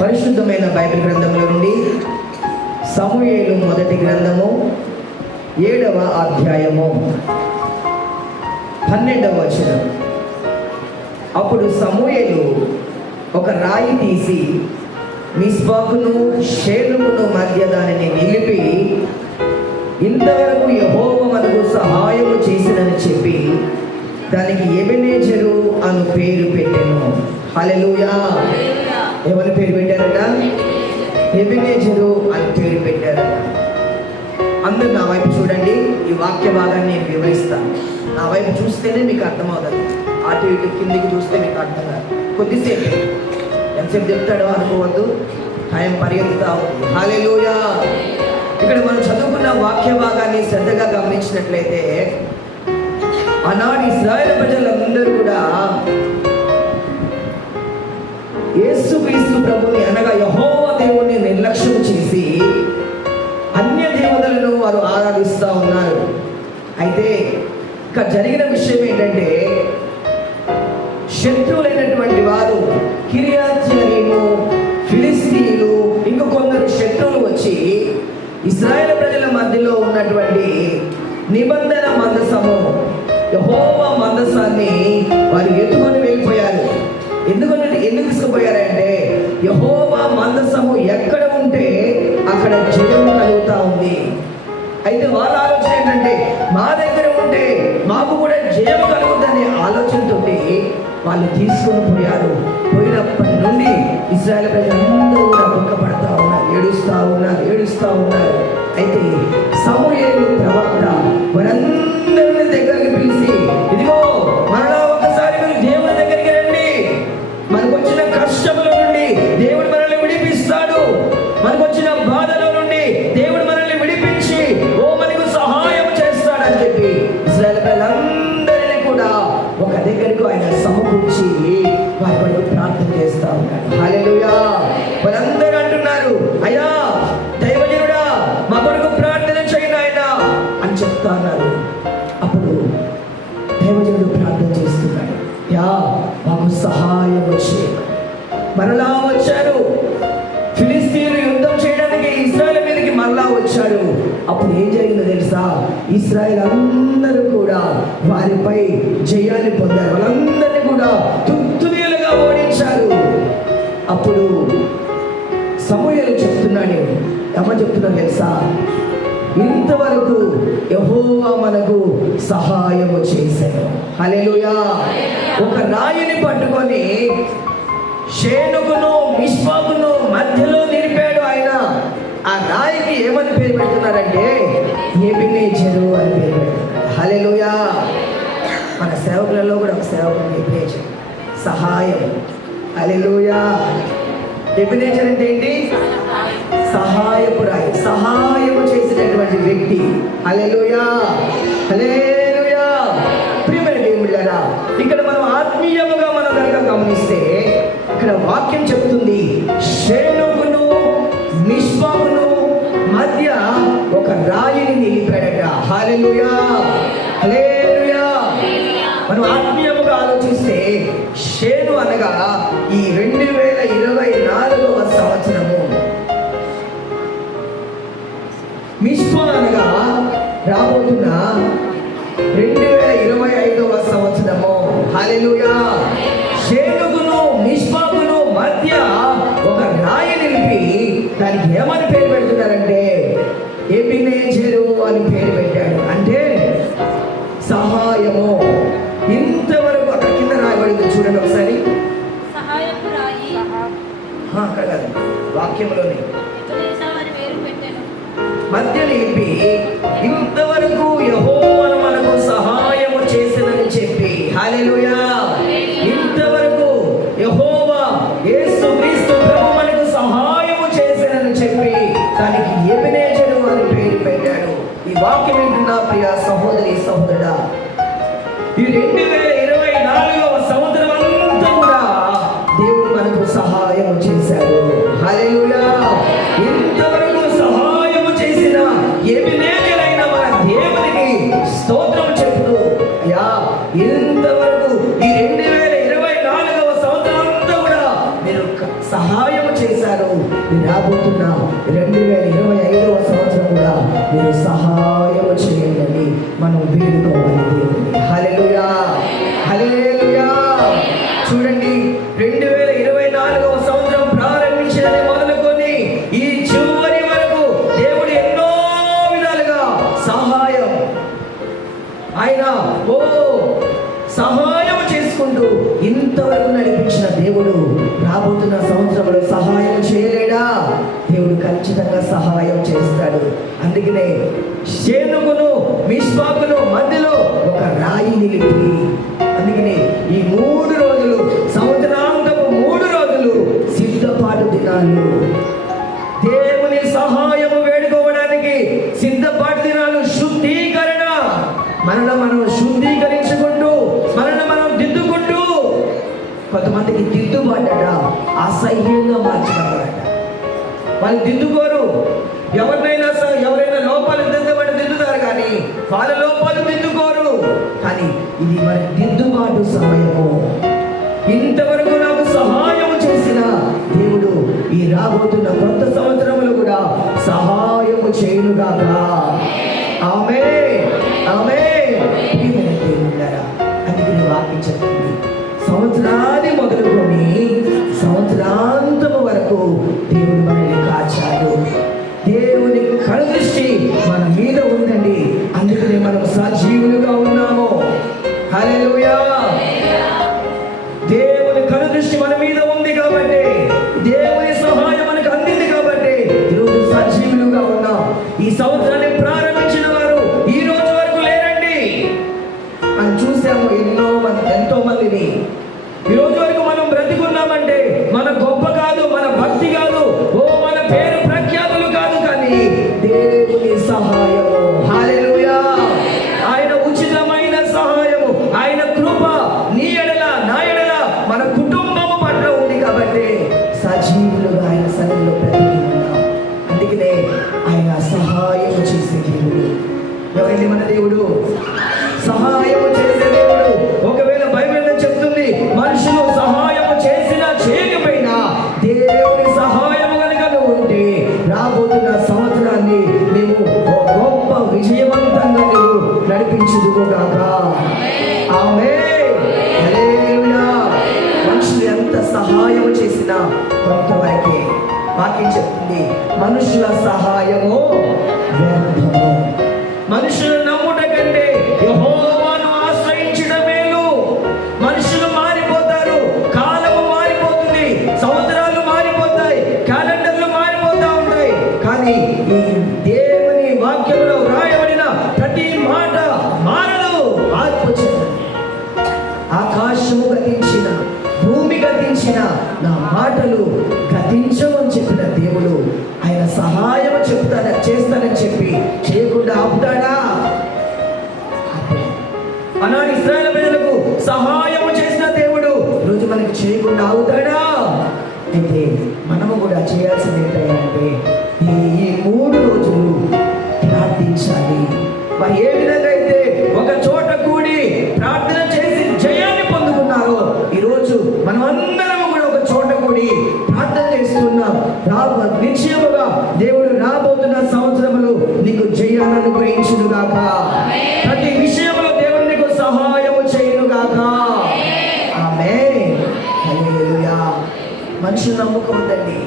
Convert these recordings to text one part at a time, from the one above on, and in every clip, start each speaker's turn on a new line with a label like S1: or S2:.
S1: పరిశుద్ధమైన బైబిల్ గ్రంథంలో నుండి సమూయేలు మొదటి గ్రంథము ఏడవ అధ్యాయము. పన్నెండవ వచనం. అప్పుడు సమూయేలు ఒక రాయి తీసి మిస్బాకును షేలుకును మధ్య దానిని నిలిపి ఇంతవరకు యహోవ మనకు సహాయము చేసినని చెప్పి దానికి ఎబెనేజరు అను పేరు పెట్టాను. హలెలుయా ఏమని పేరు పెట్టారట? ఎబెనేజరు అని పేరు పెట్టారట. అందరు నా వైపు చూడండి ఈ వాక్య భాగాన్ని నేను వివరిస్తాను. నా వైపు చూస్తేనే మీకు అర్థమవుతుంది. అటు ఇటు కిందికి చూస్తే మీకు అర్థం కాదు కొద్దిసేపు ఎంతసేపు చెప్తాడో అనుకోవద్దు. టైం పరిగెత్తుతా ఉంది హాలెలూయా ఇక్కడ మనం చదువుకున్న వాక్య భాగాన్ని శ్రద్ధగా గమనించినట్లయితే ఆనాడు ఇస్రాయేల్ ప్రజలందరూ కూడా యేసుక్రీస్తు ప్రభుని అనగా యహోవ దేవుని నిర్లక్ష్యం చేసి అన్య దేవతలను వారు ఆరాధిస్తూ ఉన్నారు. అయితే ఇక్కడ జరిగిన విషయం ఏంటంటే శత్రువులైనటువంటి వారు కిరియాచరీము ఫిలిస్తీన్లు ఇంకా కొందరు శత్రువులు వచ్చి ఇస్రాయేల్ ప్రజల మధ్యలో ఉన్నటువంటి నిబంధన మందసము యహోవ మందసాన్ని వారు ఎత్తుకొని వెళ్ళిపోయారు. ఎందుకంటే ఎందుకు తీసుకుపోయారంటే యహోవా మందసము ఎక్కడ ఉంటే అక్కడ జయం కలుగుతా ఉంది. అయితే వాళ్ళ ఆలోచన ఏంటంటే మా దగ్గర ఉంటే మాకు కూడా జయం కలుగుతుందనే ఆలోచనతోటి వాళ్ళు తీసుకొని పోయారు. పోయినప్పటి నుండి ఇస్రాయల్ ప్రజలందరూ కూడా దుఃఖపడతా ఉన్నారు ఏడుస్తా ఉన్నారు ఏడుస్తా ఉన్నారు. అయితే సమూహేలు ప్రవక్త వారందరిని యా మాకు సహాయం చేయమని మరలా వచ్చారు. ఫిలిస్తీన్లు యుద్ధం చేయడానికి ఇస్రాయల్ మీదకి మరలా వచ్చాడు అప్పుడు ఏం జరిగిందో తెలుసా? ఇస్రాయల్ అందరూ కూడా వారిపై జయాన్ని పొందారు. వాళ్ళందరినీ కూడా తుత్తునీలుగా ఓడించారు. అప్పుడు సమూహలు చెప్తున్నాడు. ఏమని చెప్తున్నా తెలుసా? ఇంతవరకు యహోవా మనకు సహాయము చేశాడు. హల్లెలూయా. ఒక రాయిని పట్టుకొని షేనుకును మిష్పాకును మధ్యలో నిలిపాడు ఆయన. ఆ రాయికి ఏమని పేరు పెడుతున్నారంటే ఎబినేజరు అని పేరు పెడుతున్నారు. మన సేవకులలో కూడా ఒక సేవకుడు ఎబినేజర్ సహాయం. హల్లెలూయా. ఎబినేజర్ అంటే ఏంటి? సహాయపు రాయి. సహాయము ప్రతి వ్యక్తి. హల్లెలూయా. హల్లెలూయా. ప్రియమైన దేవుళ్ళారా ఇక్కడ మనం ఆత్మీయముగా మనం కనుక గమనిస్తే ఇక్కడ వాక్యం చెప్తుంది షేణుకును మిష్పాకును మధ్య ఒక రాయిని నిలిపాడట. హాలెలుయా హల్లెలూయా. మనం ఆత్మీయముగా ఆలోచిస్తే షేను అనగా ఈ రెండు వేల ఇరవై నాలుగవ సంవత్సరం రాబోతున్న రెండు వేల ఇరవై ఐదవ సంవత్సరము. హల్లెలూయా. షేనుకును మిష్పాకును మధ్య ఒక రాయి నిలిపి దానికి ఏమని పేరు పెడుతున్నారంటే? ఎబినేజరు అని పేరు పెట్టాడు. అంటే సహాయము. ఇంతవరకు అక్కడ కింద రాయబడింది చూడండి ఒకసారి. అక్కడ కాదు. వాక్యంలోనే. మధ్య నిలిపి దేవునికి స్తోత్రం చెప్తూ యా ఇంతవరకు ఈ రెండు వేల ఇరవై నాలుగవ సంవత్సరం అంతా కూడా మీరు సహాయం చేశారు. మీరు రాబోతున్న రెండు వేల ఇరవై ఐదవ సంవత్సరం కూడా మీరు సహాయం దేవుడు రాబోతున్న సంవత్సరంలో సహాయం చేయలేడా? దేవుడు ఖచ్చితంగా సహాయం చేస్తాడు. అందుకనే శేనుకును మిష్పాకును మధ్యలో ఒక రాయి నిలిపి. అందుకనే ఈ మూడు రోజులు సంవత్సరాంతపు మూడు రోజులు సిద్ధపాటు దినాలు. దిద్దుబాటట అసహ్యంగా మార్చబడ్డారట వాళ్ళు దిద్దుకోరు. ఎవరినైనా సరే ఎవరైనా లోపాలు దిద్దబడి దిద్దుతారు కానీ వాళ్ళ లోపాలు దిద్దుకోరు. కానీ ఇది మరి దిద్దుబాటు సమయము. ఇంతవరకు నాకు సహాయం చేసిన దేవుడు ఈ రాబోతున్న కొత్త సంవత్సరంలో కూడా సహాయము చేయునుగాక ఆమె ఆమె ప్రియమైన దేవుడారా అందుకని వాక్యం చెప్తుంది. సంవత్సరాన్ని మొదలుకొని చేయకుండా ఆగుతాడా అయితే మనము కూడా చేయాల్సింది ఏంటంటే ఈ మూడు రోజులు ప్రార్థించాలి. మరి ఏ విధంగా నమ్మకం వద్దండి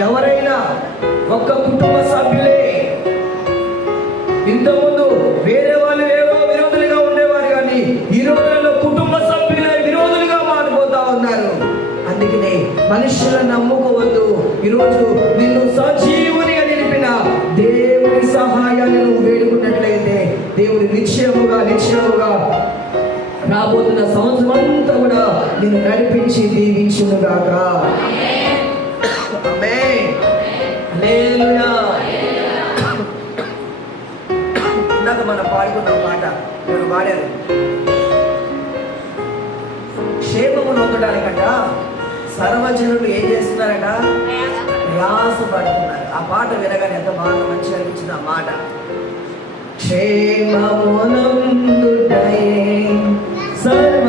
S1: ఎవరైనా ఒక్క కుటుంబ సభ్యులే ఇంతకుముందు వేరే వాళ్ళు ఏవో విరోధులుగా ఉండేవారు కానీ ఈ రోజుల్లో కుటుంబ సభ్యులే విరోధులుగా మారిపోతా ఉన్నారు. అందుకనే మనుషులను నమ్ముకోవద్దు ఈరోజు నిన్ను సజీవునిగా నిలిపిన దేవుని సహాయాన్ని నువ్వు వేడుకున్నట్లయితే దేవుడు నిశ్చయముగా నిశ్చయముగా రాబోతున్న సంవత్సరం అంతా కూడా నిన్ను నడిపించి ఆమేన్. హల్లెలూయా. ఇందాక మనం పాడుకున్న పాట ఎవరు పాడారు? క్షేమము నొందడానికంట సర్వజనులు ఏం చేస్తున్నారట? ప్రయాసపడుతున్నారు ఆ పాట వినగానే ఎంత బాగా మంచిగా అనిపించింది ఆ మాట. క్షేమమునందుటయే Sunday.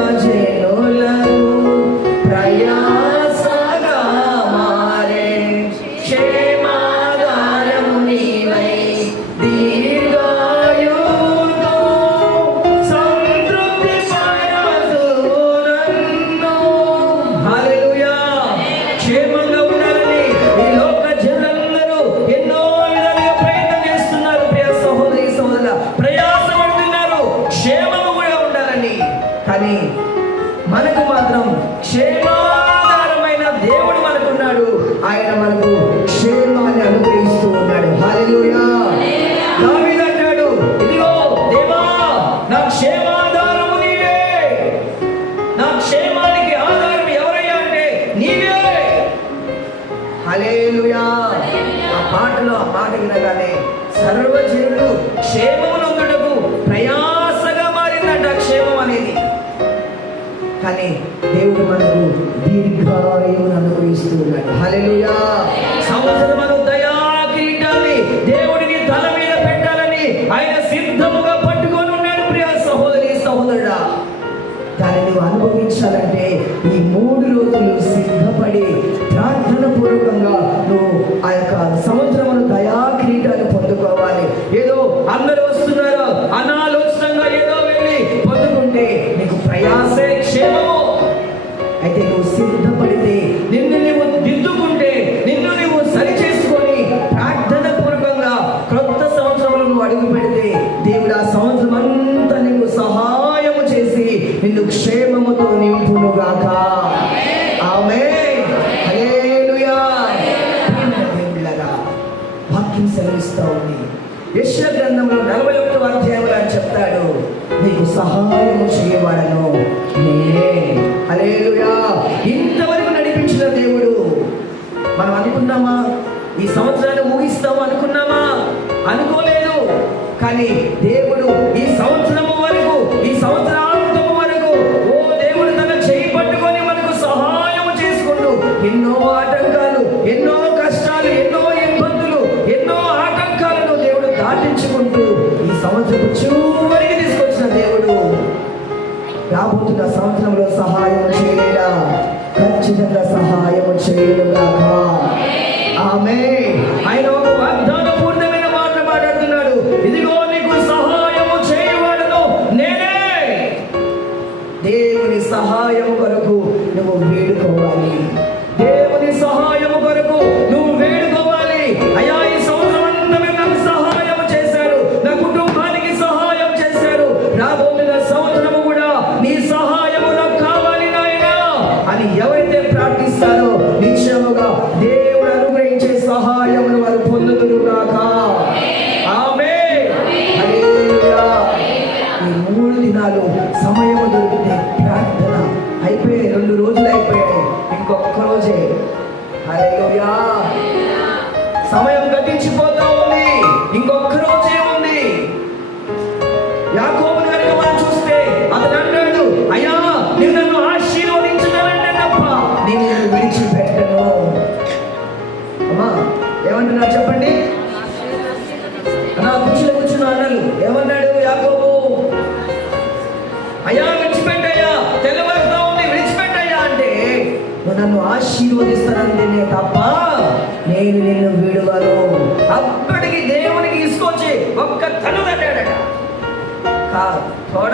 S1: తోడ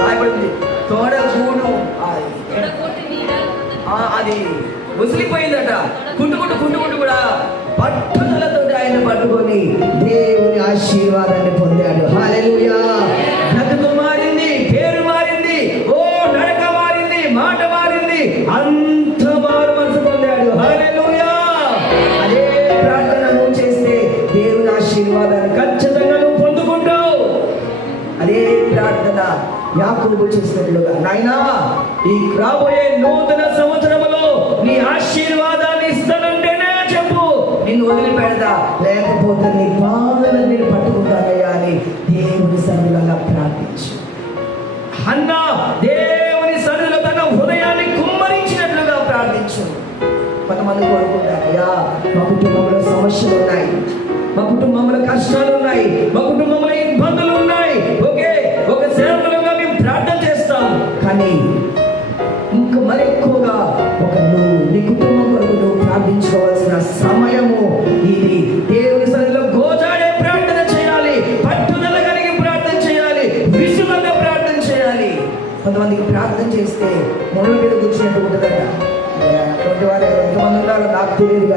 S1: రాయబడింది. అది ముసిలిపోయిందట. కుంటుకుంటూ కుంటుకుంటూ కూడా పట్టుదలతో ఆయన పట్టుకొని దేవుని ఆశీర్వాదాన్ని పొందాడు. హాలెలుయా యాకుబు చేసినట్లుగా. నాయనా ఈ రాబోయే నూతన సంవత్సరములో నీ ఆశీర్వాదాన్ని ఇస్తానంటేనే చెప్పు. నిన్ను వదిలిపెడతా లేకపోతే నీ బాధలను నేను పట్టుకుంటానయ్యా అని దేవుని సన్నిధంగా ప్రార్థించు. అన్నా దేవుని సన్నిధిలో తన హృదయాన్ని కుమ్మరించినట్లుగా ప్రార్థించు. కొంతమంది కోరుకుంటానయ్యా మా కుటుంబంలో సమస్యలు ఉన్నాయి మా కుటుంబంలో కష్టాలు ఉన్నాయి మా కుటుంబంలో ఇబ్బందులు ఉన్నాయి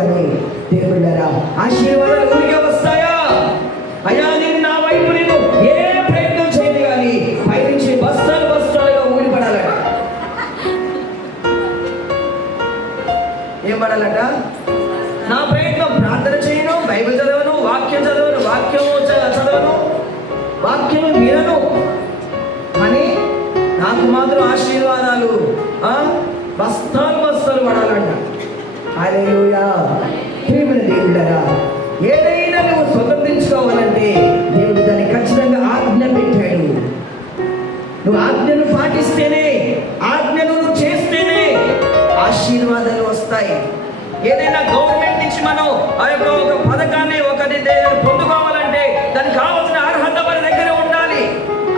S1: కలగని దేవుళ్ళరా ఆశీర్వాదాలు ఊరికే వస్తాయా? అయ్యా నేను నా వైపు నేను ఏ ప్రయత్నం చేయదు కానీ పైనుంచి బస్తాలు బస్తాలుగా ఊడిపడాలట. ఏం పడాలట? నా ప్రయత్నం ప్రార్థన చేయను బైబిల్ చదవను వాక్యం చదవను వాక్యం చదవను వాక్యం వినను. అని నాకు మాత్రం ఆశీర్వాదాలు బస్తాలు బస్తాలు పడాలంట. అదే ప్రియమైన ఏదైనా నువ్వు స్వతంత్రించుకోవాలంటే దేవుడు దాన్ని ఖచ్చితంగా ఆజ్ఞ పెట్టాడు. నువ్వు ఆజ్ఞను పాటిస్తేనే ఆజ్ఞను నువ్వు చేస్తేనే ఆశీర్వాదాలు వస్తాయి. ఏదైనా గవర్నమెంట్ నుంచి మనం ఆ యొక్క ఒక పథకాన్ని ఒక పొందుకోవాలంటే దానికి కావాల్సిన అర్హత మన దగ్గర ఉండాలి.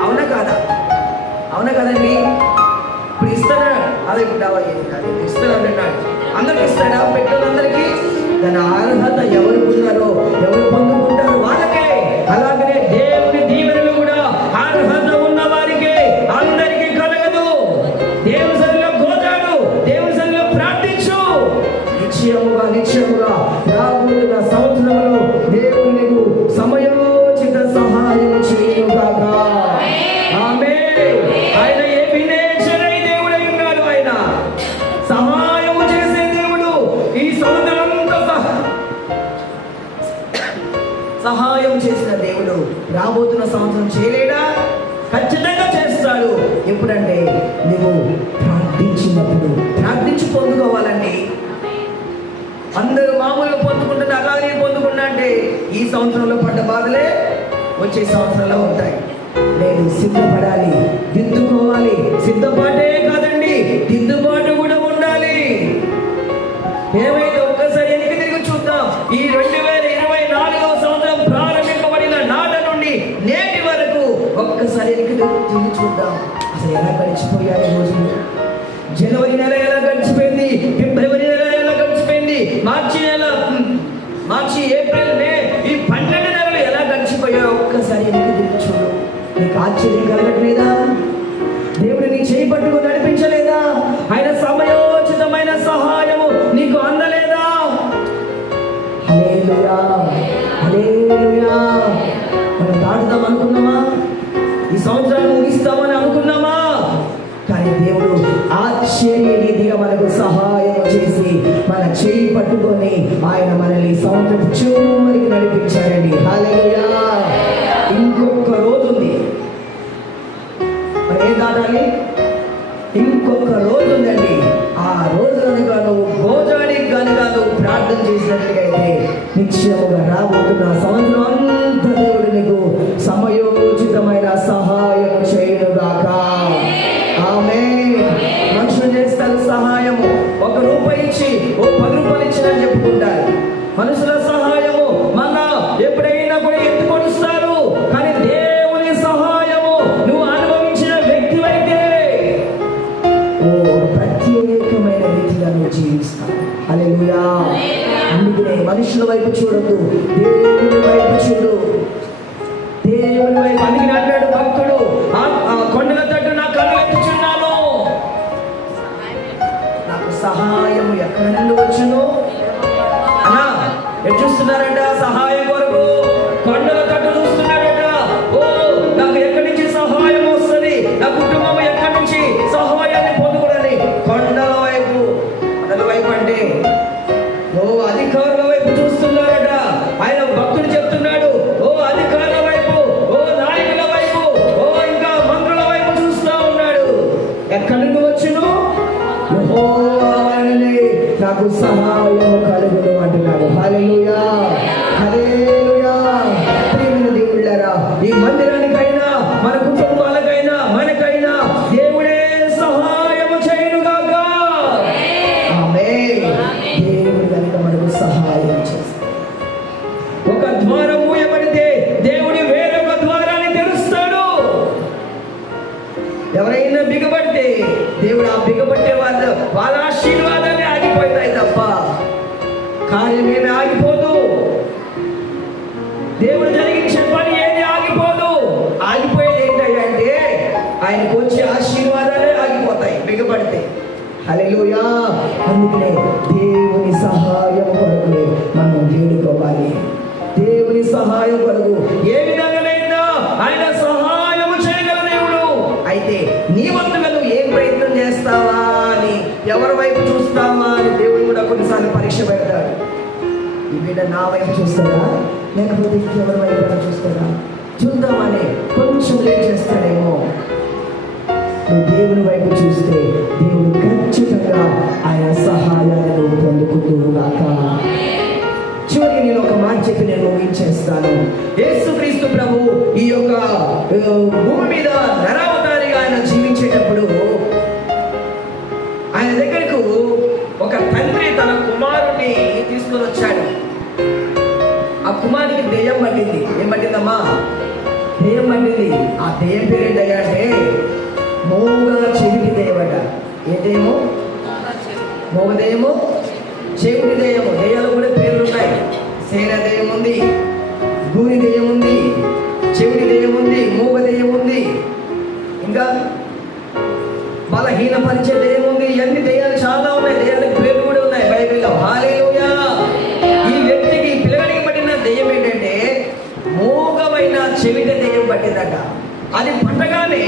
S1: అవునా కాదా? అవునా కదండి? ఇప్పుడు ఇస్తారా? అదే ఇప్పుడు ఇస్తారా అంటున్నాడు అందరికి ఇస్తాడా? పెట్టాలందరికీ దాని అర్హత ఎవరు ఉన్నారో ఎవరు పొందుకున్నారో అందరూ మామూలుగా పొందుకుంటుంటే అలాగే పొందుకున్నా అంటే ఈ సంవత్సరంలో పడ్డ బాధలే వచ్చే సంవత్సరంలో ఉంటాయి. నేను సిద్ధపడాలి దిద్దుకోవాలి. సిద్ధపాటే కాదండి దిద్దుబాటు కూడా ఉండాలి. ఏమైనా ఆశ్చర్యం కలగట్లేదా? దేవుడు నీ చేయి పట్టుకు నడిపించలేదా? ఆయన సమయోచితమైన సహాయము నీకు అందలేదా? మనం దాటుదాం అనుకున్నామా? ఈ సంవత్సరాన్ని ముగిస్తామని అనుకున్నామా? కానీ దేవుడు ఆశ్చర్య రీతిగా మనకు సహాయం చేసి మన చేయి పట్టుకొని ఆయన మనల్ని సంవత్సరం చివరికి నడిపించాడండి. హల్లెలూయా. మరి ఇంకొక రోజు ఉందండి. ఆ రోజు కనుక నువ్వు భోజనానికి కనుక నువ్వు ప్రార్థన చేసినట్లయితే నిశ్చయముగా రాబోతున్న సంవత్సరం అంతా వైపు చూడొద్దు నాకు సహాయం కలుగును అంటున్నాడు. హల్లెలూయా. అంటే దేవుని సహాయం కొరకు మనం వేడుకోవాలి. దేవుని సహాయం కొరకు. ఏ విధంగానైనా ఆయన సహాయం చేయగల దేవుడు. అయితే నీ వంతుగా ఏ ఏం ప్రయత్నం చేస్తావా అని ఎవరి వైపు చూస్తావా అని దేవుడు కూడా కొన్నిసార్లు పరీక్ష పెడతాడు. ఈ బిడ్డ నా వైపు చూస్తాడా లేకపోతే ఇంకెవరి వైపు చూస్తాడా చూద్దామని కొంచెం లేట్ చేస్తాడేమో. నువ్వు దేవుని వైపు చూస్తే దేవుడు ఖచ్చితంగా పొందుకుంటున్నాక చివరికి నేను ఒక మాట చెప్పి నేను ముగించేస్తాను. యేసుక్రీస్తు ప్రభు ఈ యొక్క భూమి మీద నరావతారిగా ఆయన జీవించేటప్పుడు ఆయన దగ్గరకు ఒక తండ్రి తన కుమారుణ్ణి తీసుకొని వచ్చాడు. ఆ కుమారుడికి దెయ్యం పట్టింది. ఏం పట్టిందమ్మా? దెయ్యం పట్టింది. ఆ దెయ్యం పేరు ఏంటయ్యా అంటే మోగా చెవిటి దెయ్యమట. ఏ దెయ్యము? మోగ దెయ్యము? చెవిటి దెయ్యము దెయ్యాలు కూడా పేర్లు ఉన్నాయి సేన దెయ్యం ఉంది భూమి దెయ్యం ఉంది చెవిటి దెయ్యం ఉంది మూగ దెయ్యం ఉంది. ఇంకా బలహీనపరిచే దెయ్యం ఉంది. ఇవన్నీ దెయ్యాలు చాలా ఉన్నాయి. దెయ్యాలకు పేర్లు కూడా ఉన్నాయి. బైబిల్లో. హాలేలుయా ఈ వ్యక్తికి ఈ పిల్లగాడికి పట్టిన దెయ్యం ఏంటంటే మూగమైన చెవిట దెయ్యం పట్టిందట. అది పట్టగానే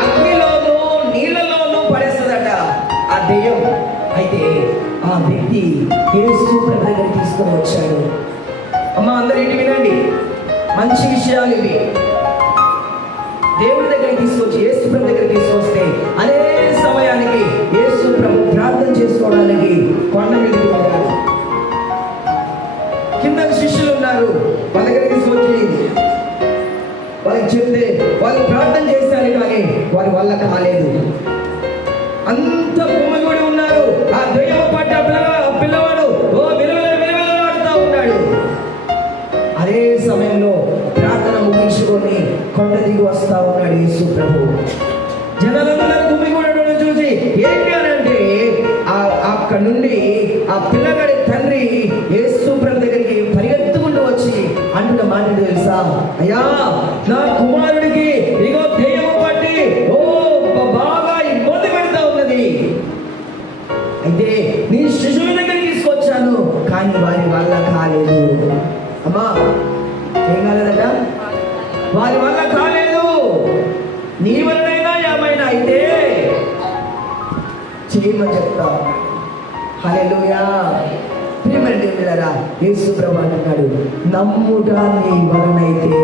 S1: అగ్నిలోనూ నీళ్ళలోనూ పడేస్తుందట ఆ దెయ్యం. అయితే ఆ వ్యక్తి యేసు ప్రభు దగ్గర తీసుకొని వచ్చాడు. అమ్మ అందరూ ఏంటి వినండి మంచి విషయాలు ఇవి. దేవుడి దగ్గర తీసుకొచ్చి యేసు ప్రభు దగ్గర తీసుకొస్తే అదే సమయానికి యేసు ప్రభు ప్రార్థన చేసుకోవడానికి కొండ మీదకి వెళ్ళారు కింద శిష్యులు ఉన్నారు. వాళ్ళ దగ్గర తీసుకొచ్చి వాళ్ళకి చెప్తే వాళ్ళు ప్రార్థన చేశారు కానీ వారి వల్ల కాలేదు. అందరూ ఏంటి అని అంటే ఆ- అక్కడ నుండి ఆ పిల్లగాడి తండ్రి యేసు ప్రభు దగ్గరికి పరిగెత్తుకుంటూ వచ్చి అంటున్న మాట తెలుసా? అయ్యా నా కుమారుడికి ఇగో దెయ్యము పట్టి ఓ బాగా ఇబ్బంది పెడతా ఉన్నది. అయితే నీ శిశువుల దగ్గరికి తీసుకొచ్చాను కానీ వారి వల్ల కాలేదు. అమ్మా ఏం కాలేదట? వారి వల్ల చేయమని చెప్తా హలెలుయా ప్రియమైన దేవులారా యేసు ప్రభు అంటున్నాడు నమ్ముట నీ వలనైతే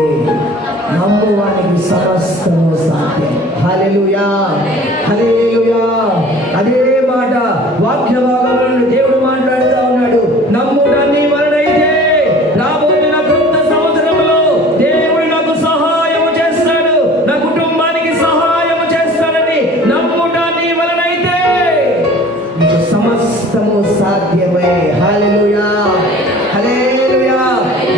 S1: నమ్మువానికి సమస్తము సాధ్యం. హలెలుయా హలెలుయా అదే మాట వాక్య భాగంలో దేవుడు మాట్లాడుతూ ఉన్నాడు నమ్ముట నీ వలనైతే సమస్తము సాధ్యమే. హల్లెలూయా. హలేలుయా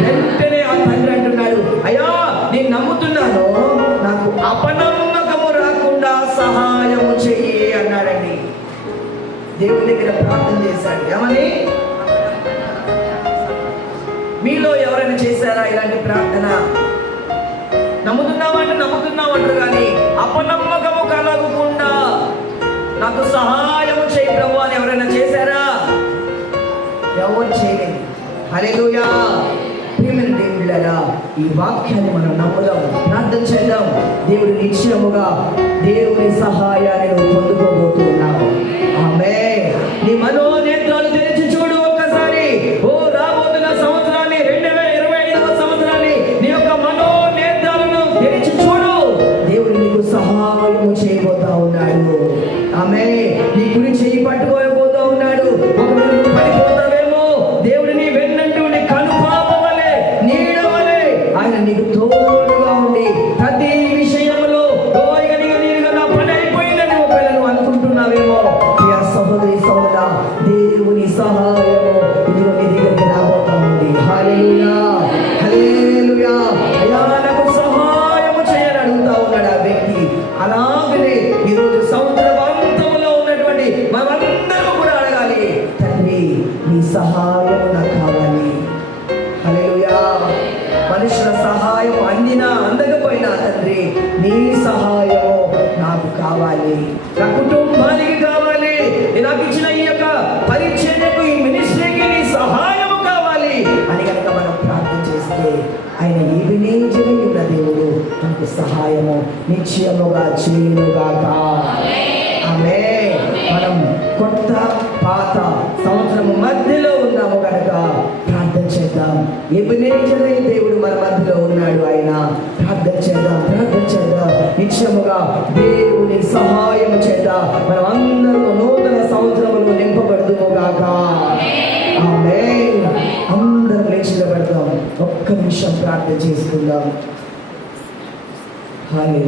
S1: వెంటనే ఆ తండ్రి అంటున్నాడు అయ్యా నేను నమ్ముతున్నాను. నాకు అపనమ్మకము రాకుండా సహాయము చెయ్యి అన్నాడండి. దేవుని దగ్గర ప్రార్థన చేశాడు ఏమని? మీలో ఎవరైనా చేశారా ఇలాంటి ప్రార్థన? నమ్ముతున్నామంటే నమ్ముతున్నామంటారు కానీ అపనమ్మకము కలగకుండా నాకు సహాయం చేయి ప్రభు అని ఎవరైనా చేశారా? ఎవరు చేయలేదు. హల్లెలూయా. ప్రియమైన దేవుళ్ళరా ఈ వాక్యాన్ని మనం నమ్ముదాం ప్రార్థన చేద్దాం. దేవుడు నిశ్చయముగా దేవుని సహాయాన్ని పొందుకోబోతున్నావు. ఆమె నీ మనో చేయునుగాక. ఆమె మనం కొత్త పాత సంవత్సరం మధ్యలో ఉన్నాము కనుక ప్రార్థన చేద్దాం. ఎబినేజరే దేవుడు మన మధ్యలో ఉన్నాడు ఆయన. ప్రార్థన చేద్దాం ప్రార్థన చేద్దాం. నిత్యముగా దేవుని సహాయం చేత మనం అందరూ నూతన సంవత్సరములు నింపబడుతుము ఆమె అందరం లేచి నిలబడదాం. ఒక్క నిమిషం ప్రార్థన చేసుకుందాం. హాయ్